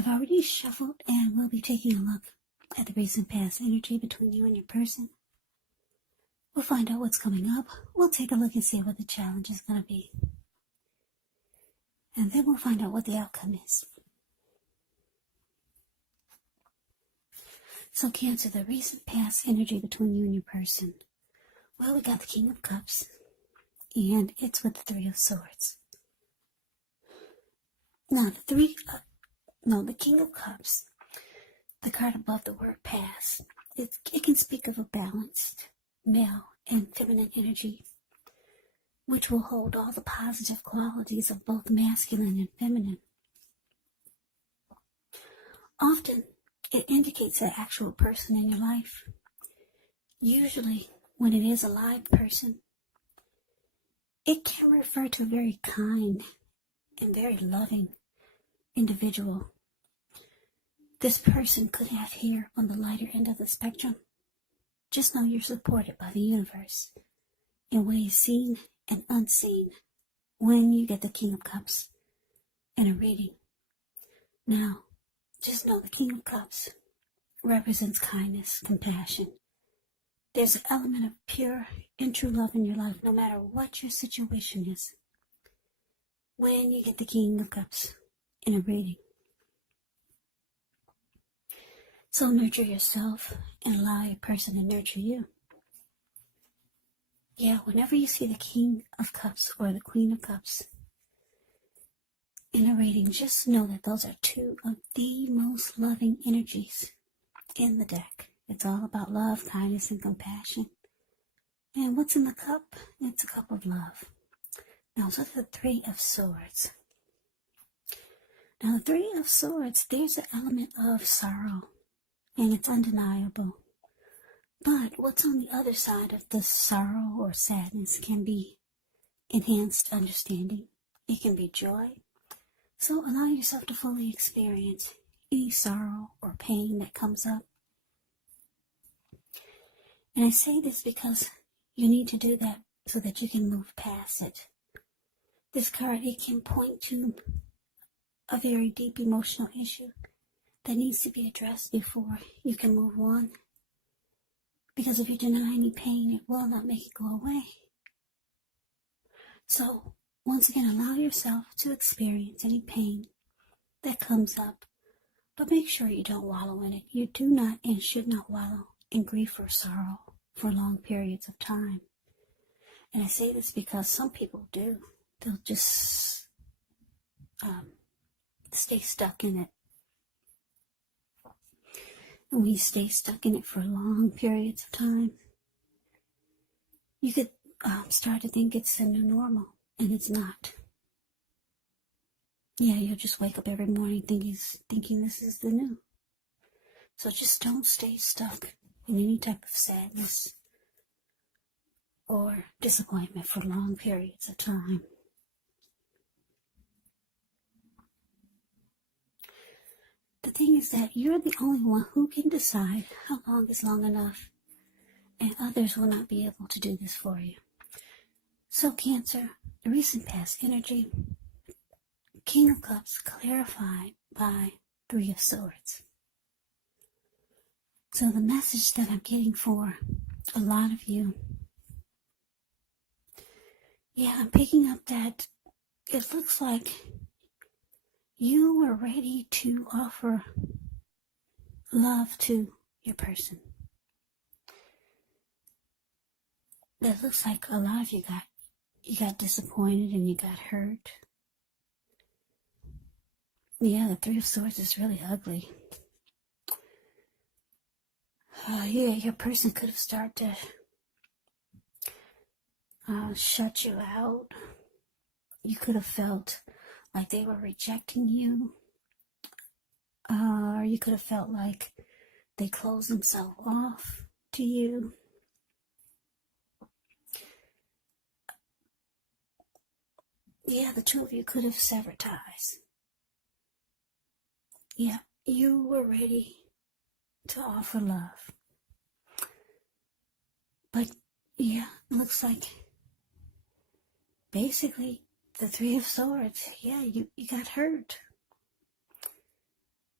I've already shuffled and we'll be taking a look at the recent past energy between you and your person. We'll find out what's coming up. We'll take a look and see what the challenge is going to be. And then we'll find out what the outcome is. So Cancer, the recent past energy between you and your person. Well, we got the King of Cups, and it's with the Three of Swords. Now, the King of Cups, the card above the word past, it can speak of a balanced male and feminine energy, which will hold all the positive qualities of both masculine and feminine. Often, it indicates an actual person in your life. Usually, when it is a live person, it can refer to a very kind and very loving individual. This person could have here on the lighter end of the spectrum. Just know you're supported by the universe in ways seen and unseen when you get the King of Cups in a reading. Now, just know the King of Cups represents kindness, compassion. There's an element of pure and true love in your life, no matter what your situation is, when you get the King of Cups in a reading. So nurture yourself and allow your person to nurture you. Yeah, whenever you see the King of Cups or the Queen of Cups in a reading, just know that those are two of the most loving energies in the deck. It's all about love, kindness, and compassion. And what's in the cup? It's a cup of love. Now, so the Three of Swords. Now, the Three of Swords, there's an element of sorrow, and it's undeniable. But what's on the other side of the sorrow or sadness can be enhanced understanding. It can be joy. So allow yourself to fully experience any sorrow or pain that comes up. And I say this because you need to do that so that you can move past it. This card, it can point to a very deep emotional issue that needs to be addressed before you can move on. Because if you deny any pain, it will not make it go away. So, once again, allow yourself to experience any pain that comes up, but make sure you don't wallow in it. You do not and should not wallow in grief or sorrow for long periods of time. And I say this because some people do. They'll just stay stuck in it. And when you stay stuck in it for long periods of time, you could start to think it's the new normal, and it's not. Yeah, you'll just wake up every morning thinking this is the new. So just don't stay stuck in any type of sadness or disappointment for long periods of time. The thing is that you're the only one who can decide how long is long enough, and others will not be able to do this for you. So Cancer, the recent past energy, King of Cups clarified by Three of Swords. So the message that I'm getting for a lot of you, yeah, I'm picking up that it looks like you were ready to offer love to your person. It looks like a lot of you got disappointed and you got hurt. Yeah, the Three of Swords is really ugly. Yeah, your person could have started to shut you out. You could have felt like they were rejecting you. Or you could have felt like they closed themselves off to you. Yeah, the two of you could have severed ties. Yeah, you were ready to offer love. But, yeah, it looks like basically the Three of Swords, yeah, you got hurt.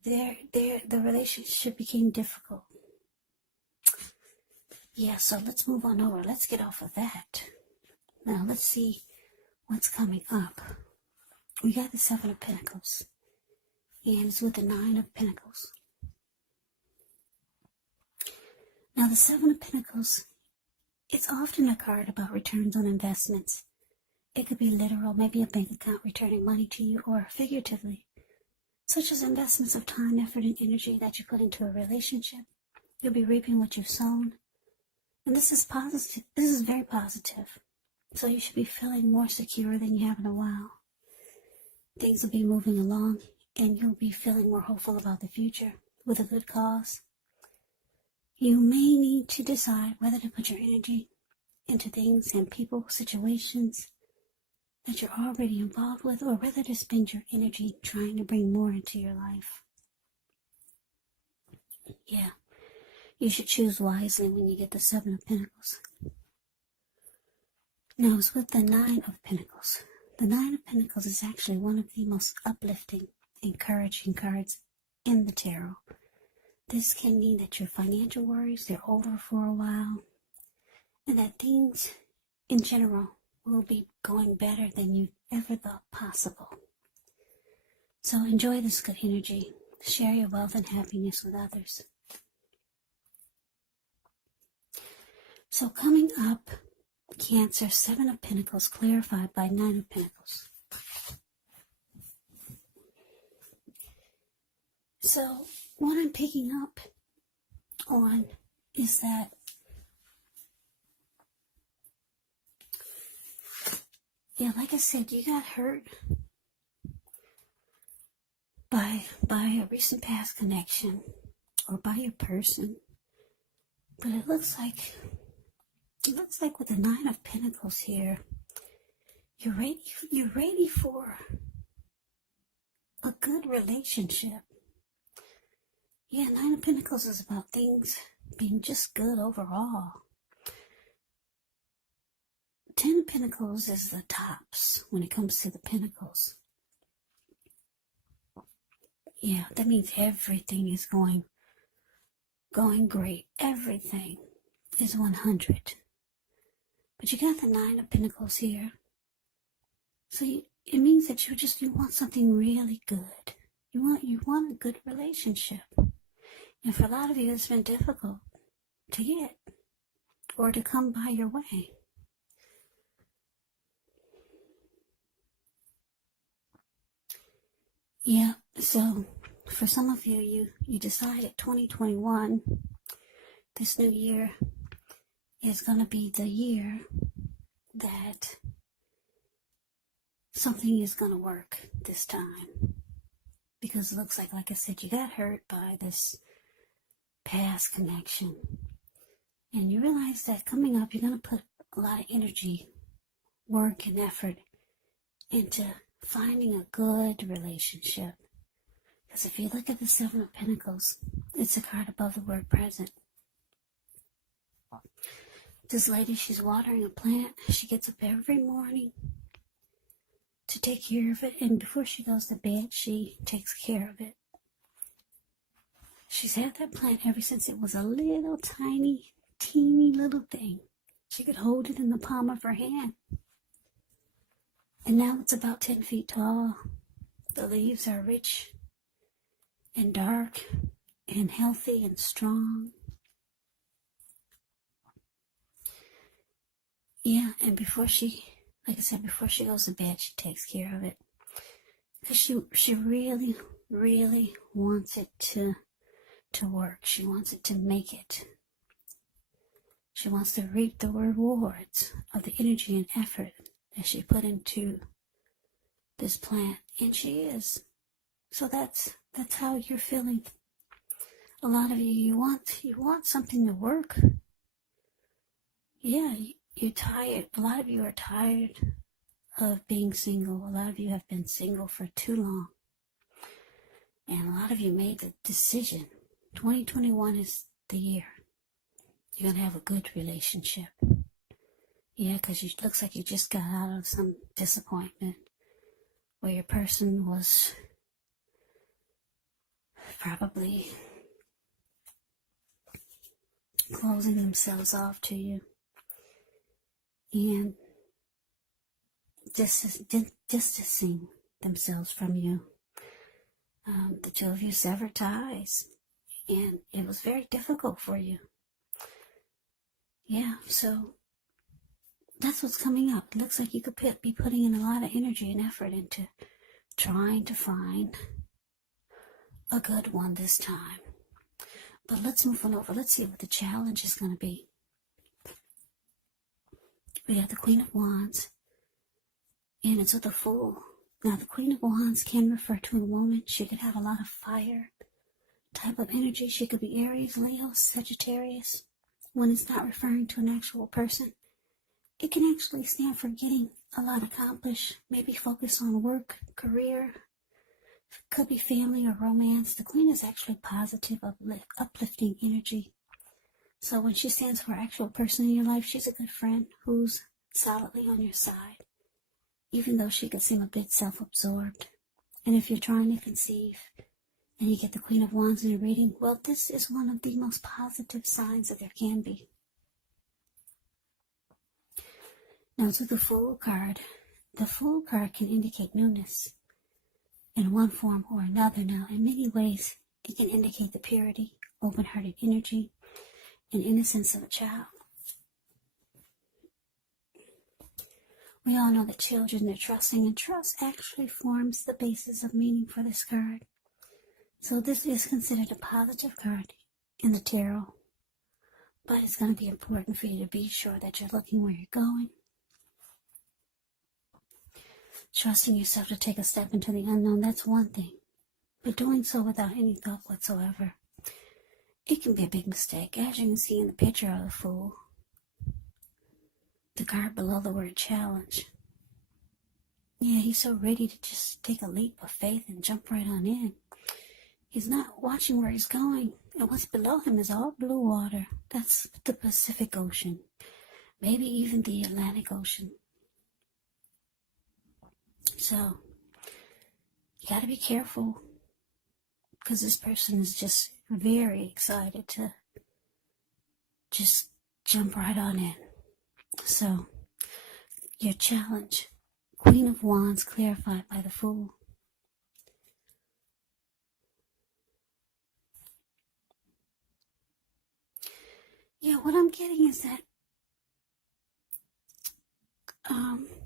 the relationship became difficult. Yeah, so let's move on over. Let's get off of that. Now let's see what's coming up. We got the Seven of Pentacles, and it's with the Nine of Pentacles. Now the Seven of Pentacles, it's often a card about returns on investments. It could be literal, maybe a bank account returning money to you, or figuratively, such as investments of time, effort, and energy that you put into a relationship. You'll be reaping what you've sown. And this is positive. This is very positive. So you should be feeling more secure than you have in a while. Things will be moving along, and you'll be feeling more hopeful about the future with a good cause. You may need to decide whether to put your energy into things and people, situations that you're already involved with, or whether to spend your energy trying to bring more into your life. Yeah, you should choose wisely when you get the Seven of Pentacles. Now, it's with the Nine of Pentacles. The Nine of Pentacles is actually one of the most uplifting, encouraging cards in the tarot. This can mean that your financial worries, they're over for a while, and that things in general will be going better than you ever thought possible. So enjoy this good energy. Share your wealth and happiness with others. So coming up, Cancer, Seven of Pentacles clarified by Nine of Pentacles. So what I'm picking up on is that like I said, you got hurt by a recent past connection or by your person. But it looks like with the Nine of Pentacles here, you're ready for a good relationship. Yeah, Nine of Pentacles is about things being just good overall. Ten of Pentacles is the tops when it comes to the Pentacles. Yeah, that means everything is going great. Everything is 100. But you got the Nine of Pentacles here. So it means that you want something really good. You want a good relationship. And for a lot of you, it's been difficult to get or to come by your way. Yeah, so for some of you, you decided 2021, this new year, is going to be the year that something is going to work this time. Because it looks like I said, you got hurt by this past connection. And you realize that coming up, you're going to put a lot of energy, work, and effort into finding a good relationship. Because if you look at the Seven of Pentacles, it's a card above the word present. This lady, she's watering a plant. She gets up every morning to take care of it. And before she goes to bed, she takes care of it. She's had that plant ever since it was a little tiny, teeny little thing. She could hold it in the palm of her hand. And now it's about 10 feet tall. The leaves are rich and dark and healthy and strong. Yeah, and before she goes to bed, she takes care of it. Because she really, really wants it to work. She wants it to make it. She wants to reap the rewards of the energy and effort that she put into this plant. And she is. So that's how you're feeling. A lot of you want something to work. Yeah, you're tired. A lot of you are tired of being single. A lot of you have been single for too long. And a lot of you made the decision. 2021 is the year. You're going to have a good relationship. Yeah, because it looks like you just got out of some disappointment where your person was probably closing themselves off to you and distancing themselves from you. The two of you severed ties, and it was very difficult for you. Yeah, so that's what's coming up. It looks like you could be putting in a lot of energy and effort into trying to find a good one this time. But let's move on over. Let's see what the challenge is going to be. We have the Queen of Wands, and it's with a Fool. Now, the Queen of Wands can refer to a woman. She could have a lot of fire type of energy. She could be Aries, Leo, Sagittarius. When it's not referring to an actual person, it can actually stand for getting a lot accomplished. Maybe focus on work, career, could be family or romance. The Queen is actually positive, uplifting energy. So when she stands for an actual person in your life, she's a good friend who's solidly on your side, even though she could seem a bit self-absorbed. And if you're trying to conceive and you get the Queen of Wands in your reading, well, this is one of the most positive signs that there can be. Now, to the Fool card. The Fool card can indicate newness in one form or another. Now, in many ways, it can indicate the purity, open-hearted energy, and innocence of a child. We all know that children, they're trusting, and trust actually forms the basis of meaning for this card. So this is considered a positive card in the tarot. But it's going to be important for you to be sure that you're looking where you're going. Trusting yourself to take a step into the unknown, that's one thing. But doing so without any thought whatsoever, it can be a big mistake. As you can see in the picture of the Fool, the card below the word challenge. Yeah, he's so ready to just take a leap of faith and jump right on in. He's not watching where he's going. And what's below him is all blue water. That's the Pacific Ocean. Maybe even the Atlantic Ocean. So, you got to be careful, because this person is just very excited to just jump right on in. So, your challenge, Queen of Wands clarified by the Fool. Yeah, what I'm getting is that,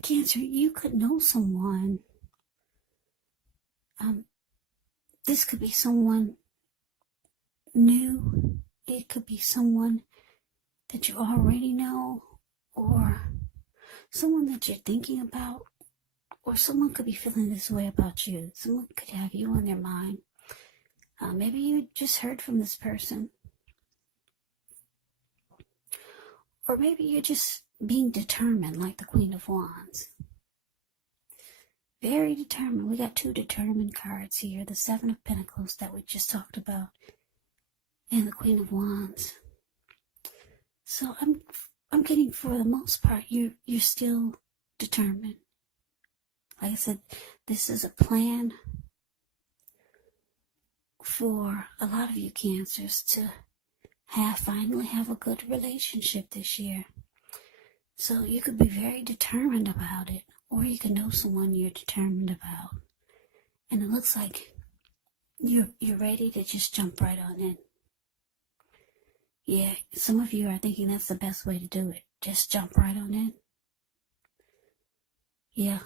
Cancer, you could know someone. This could be someone new. It could be someone that you already know, or someone that you're thinking about, or someone could be feeling this way about you. Someone could have you on their mind. Maybe you just heard from this person. Or maybe you're just being determined, like the Queen of Wands. Very determined. We got two determined cards here. The Seven of Pentacles that we just talked about, and the Queen of Wands. So I'm getting, for the most part, you're still determined. Like I said, this is a plan for a lot of you Cancers to finally have a good relationship this year. So you could be very determined about it, or you could know someone you're determined about. And it looks like you're ready to just jump right on in. Yeah, some of you are thinking that's the best way to do it. Just jump right on in. Yeah,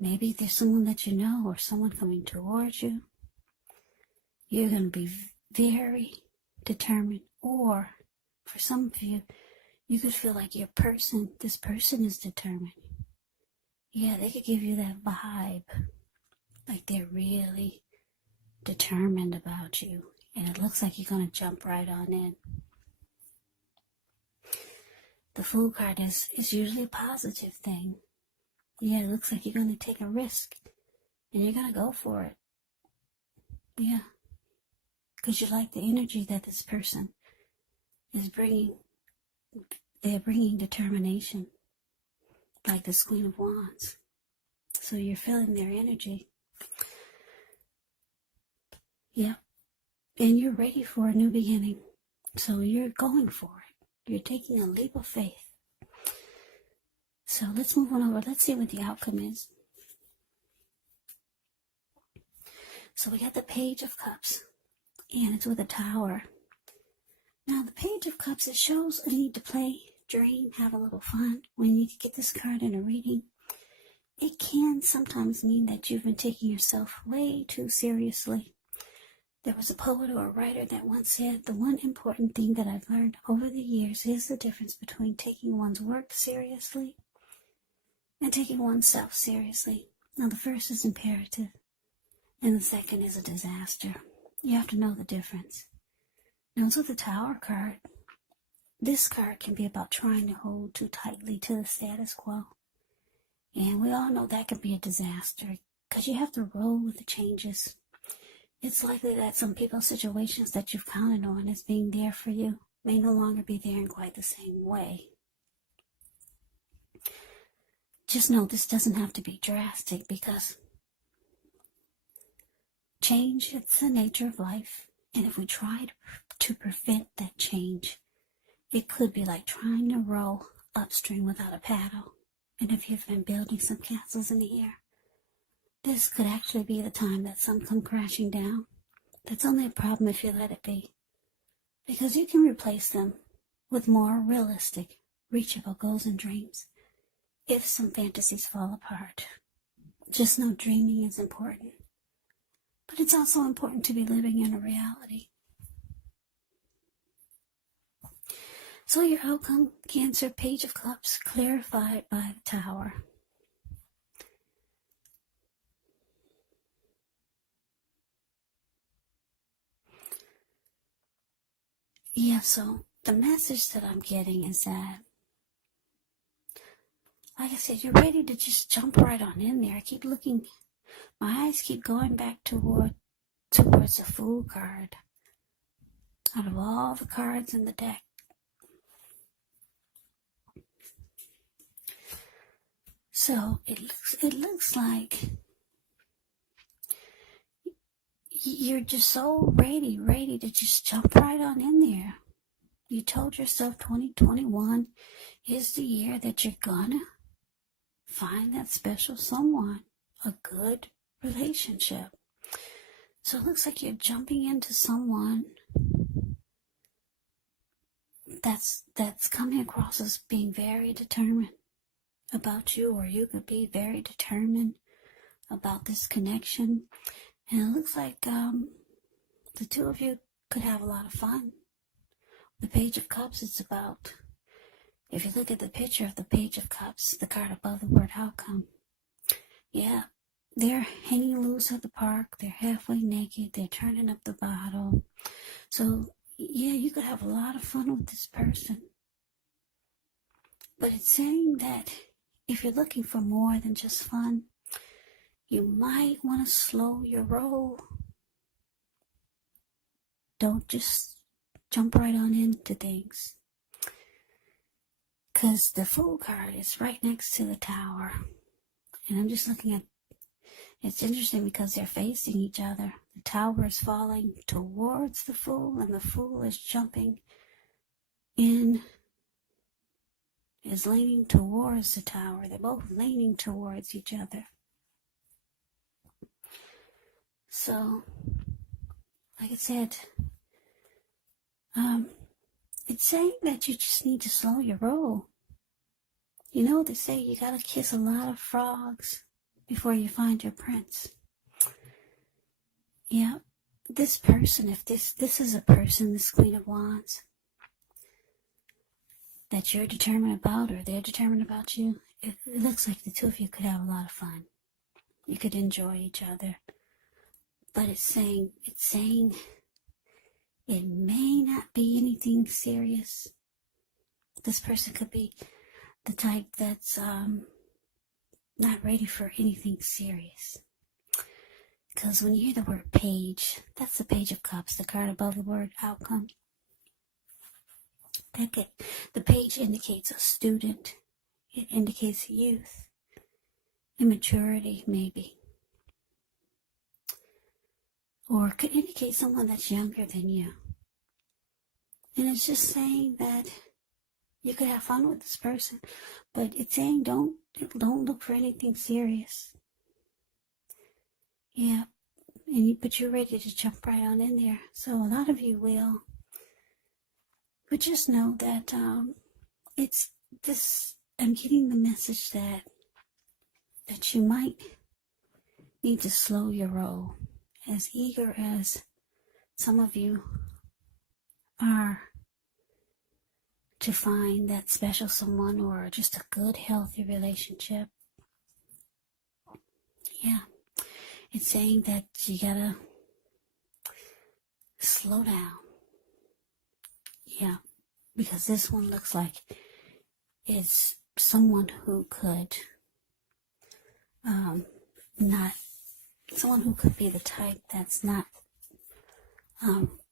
maybe there's someone that you know, or someone coming towards you. You're going to be very determined. Or for some of you, you could feel like this person is determined. Yeah, they could give you that vibe, like they're really determined about you. And it looks like you're going to jump right on in. The Fool card is usually a positive thing. Yeah, it looks like you're going to take a risk, and you're going to go for it. Yeah, because you like the energy that this person is bringing. They're bringing determination, like this Queen of Wands. So you're feeling their energy. Yeah. and you're ready for a new beginning. So you're going for it. You're taking a leap of faith. So let's move on over. Let's see what the outcome is. So we got the Page of Cups, and it's with a Tower. Now, the Page of Cups, it shows a need to play, dream, have a little fun. When you get this card in a reading, it can sometimes mean that you've been taking yourself way too seriously. There was a poet or a writer that once said, the one important thing that I've learned over the years is the difference between taking one's work seriously and taking oneself seriously. Now, the first is imperative, and the second is a disaster. You have to know the difference. Now, with the Tower card, this card can be about trying to hold too tightly to the status quo. And we all know that can be a disaster because you have to roll with the changes. It's likely that some people's situations that you've counted on as being there for you may no longer be there in quite the same way. Just know this doesn't have to be drastic because change, it's the nature of life. And if we try to prevent that change, it could be like trying to row upstream without a paddle. And if you've been building some castles in the air, this could actually be the time that some come crashing down. That's only a problem if you let it be, because you can replace them with more realistic, reachable goals and dreams if some fantasies fall apart. Just know dreaming is important, but it's also important to be living in a reality. So your outcome, Cancer, Page of Cups, clarified by the Tower. Yeah, so the message that I'm getting is that, like I said, you're ready to just jump right on in there. I keep looking, my eyes keep going back towards the Fool card. Out of all the cards in the deck, so it looks like you're just so ready to just jump right on in there. You told yourself 2021 is the year that you're gonna find that special someone, a good relationship. So it looks like you're jumping into someone that's coming across as being very determined about you, or you could be very determined about this connection. And it looks like the two of you could have a lot of fun. The Page of Cups, it's about, if you look at the picture of the Page of Cups, the card above the word outcome, yeah, they're hanging loose at the park, they're halfway naked, they're turning up the bottle. So, yeah, you could have a lot of fun with this person. But it's saying that if you're looking for more than just fun, you might want to slow your roll. Don't just jump right on into things. Because the Fool card is right next to the Tower. And I'm just looking at, it's interesting because they're facing each other. The Tower is falling towards the Fool, and the Fool is jumping in, is leaning towards the Tower. They're both leaning towards each other. So, like I said, it's saying that you just need to slow your roll. You know, they say you gotta kiss a lot of frogs before you find your prince. Yeah, this person, if this is a person, this Queen of Wands, that you're determined about, or they're determined about you, it looks like the two of you could have a lot of fun. You could enjoy each other. But it's saying it may not be anything serious. This person could be the type that's not ready for anything serious. Because when you hear the word page, that's the Page of Cups, the card above the word outcome. The page indicates a student. It indicates or could indicate someone that's younger than you. And it's just saying that you could have fun with this person, but it's saying don't look for anything serious. Yeah, but you're ready to jump right on in there. So a lot of you will. But just know that it's this. I'm getting the message that you might need to slow your roll. As eager as some of you are to find that special someone or just a good, healthy relationship. Yeah, it's saying that you gotta slow down. Yeah, because this one looks like it's someone who could be the type that's not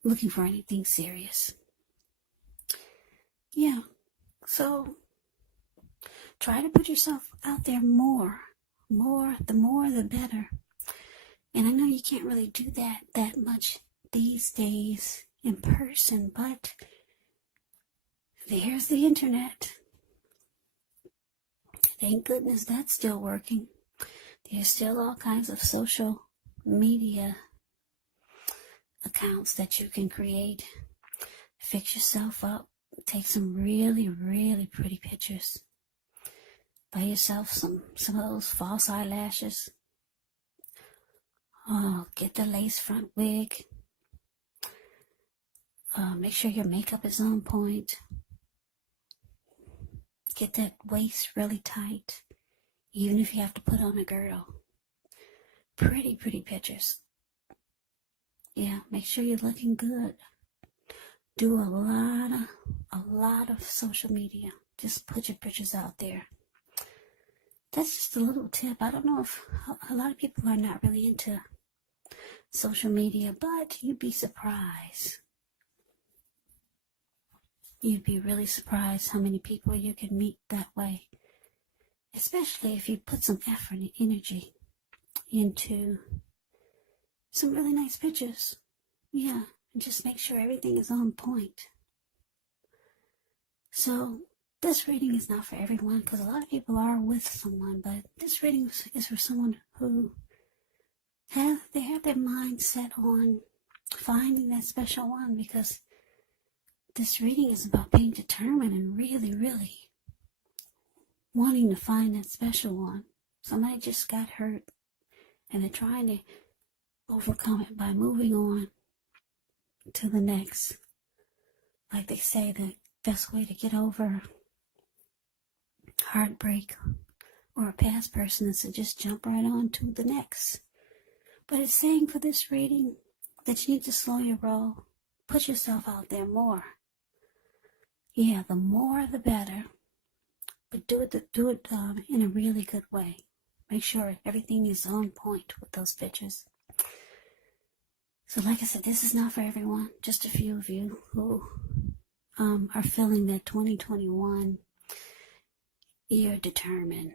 looking for anything serious. Yeah, so try to put yourself out there more, the more the better. And I know you can't really do that much these days in person, but there's the internet. Thank goodness that's still working. There's still all kinds of social media accounts that you can create. Fix yourself up. Take some really, really pretty pictures. Buy yourself some of those false eyelashes. Oh, get the lace front wig. Make sure your makeup is on point. Get that waist really tight, even if you have to put on a girdle. Pretty, pretty pictures. Yeah, make sure you're looking good. Do a lot of social media. Just put your pictures out there. That's just a little tip. I don't know if a lot of people are not really into social media, but you'd be surprised. You'd be really surprised how many people you can meet that way. Especially if you put some effort and energy into some really nice pictures. Yeah, and just make sure everything is on point. So this reading is not for everyone, because a lot of people are with someone, but this reading is for someone who have their mind set on finding that special one, because this reading is about being determined and really, really wanting to find that special one. Somebody just got hurt and they're trying to overcome it by moving on to the next. Like they say, the best way to get over heartbreak or a past person is to just jump right on to the next. But it's saying for this reading that you need to slow your roll. Put yourself out there more. Yeah, the more the better. But do it in a really good way. Make sure everything is on point with those pictures. So like I said, this is not for everyone. Just a few of you who are feeling that 2021, you're determined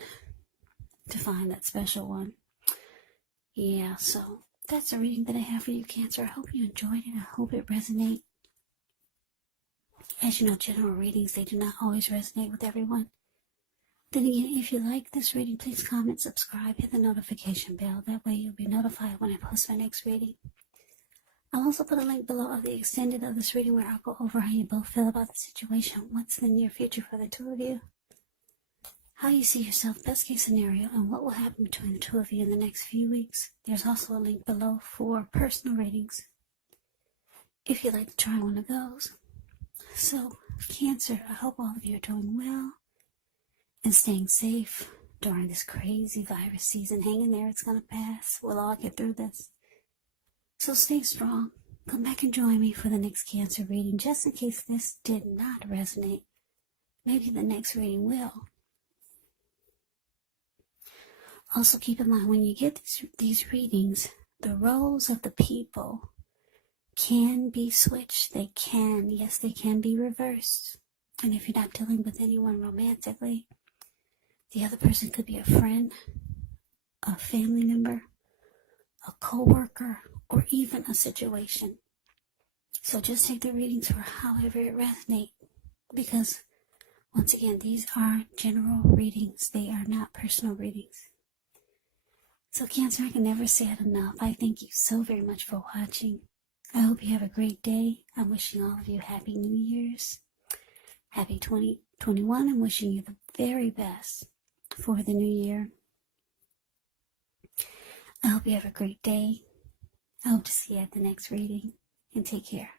to find that special one. Yeah, so that's a reading that I have for you, Cancer. I hope you enjoyed it. I hope it resonates. As you know, general readings, they do not always resonate with everyone. Then again, if you like this reading, please comment, subscribe, hit the notification bell. That way you'll be notified when I post my next reading. I'll also put a link below of the extended of this reading where I'll go over how you both feel about the situation, what's in the near future for the two of you, how you see yourself, best case scenario, and what will happen between the two of you in the next few weeks. There's also a link below for personal readings, if you'd like to try one of those. So, Cancer, I hope all of you are doing well and staying safe during this crazy virus season. Hang in there, it's going to pass. We'll all get through this. So stay strong. Come back and join me for the next Cancer reading, just in case this did not resonate. Maybe the next reading will. Also keep in mind, when you get these readings, the roles of the people can be switched. They can be reversed. And if you're not dealing with anyone romantically, the other person could be a friend, a family member, a co-worker, or even a situation. So just take the readings for however it resonates, because once again, these are general readings. They are not personal readings. So Cancer, I can never say it enough. I thank you so very much for watching. I hope you have a great day. I'm wishing all of you Happy New Year's. Happy 2021. I'm wishing you the very best for the new year. I hope you have a great day. I hope to see you at the next reading. And take care.